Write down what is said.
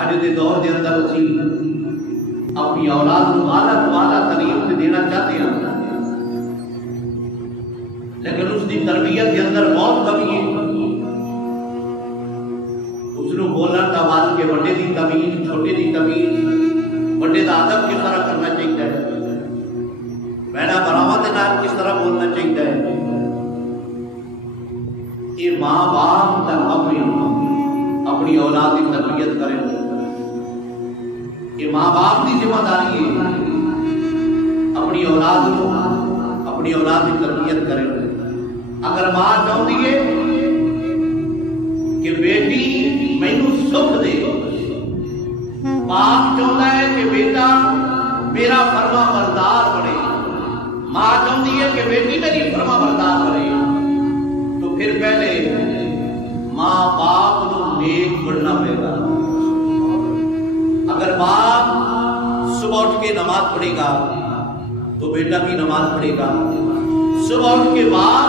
اج دے دور دے اندر اسی اپنی اولاد کو اعلیٰ تو اعلیٰ تعلیم دینا چاہتے ہیں، لیکن اس کی تربیت کے اندر بہت کمی ہے۔ اس کو بولن کا وال کے بڑے کی تمیز، چھوٹے کی تمیز، بڑے کا ادب کس طرح کرنا چاہیے، بہنا براواں کے نال کس طرح بولنا چاہیے، یہ ماں باپ کا اپنی اولاد کی تربیت کریں، یہ ماں باپ کی ذمہ داری ہے اپنی اولاد کی تربیت کریں۔ اگر ماں چاہتی ہے کہ بیٹی مینوں سکھ دے، باپ چاہتا ہے کہ بیٹا میرا فرما بردار بنے، ماں چاہتی ہے کہ بیٹی میری فرما بردار بنے، تو پھر پہلے ماں باپ کو نیک بننا پڑے گا۔ اگر باپ صبح اٹھ کے نماز پڑھے گا تو بیٹا بھی نماز پڑھے گا، صبح اٹھ کے باپ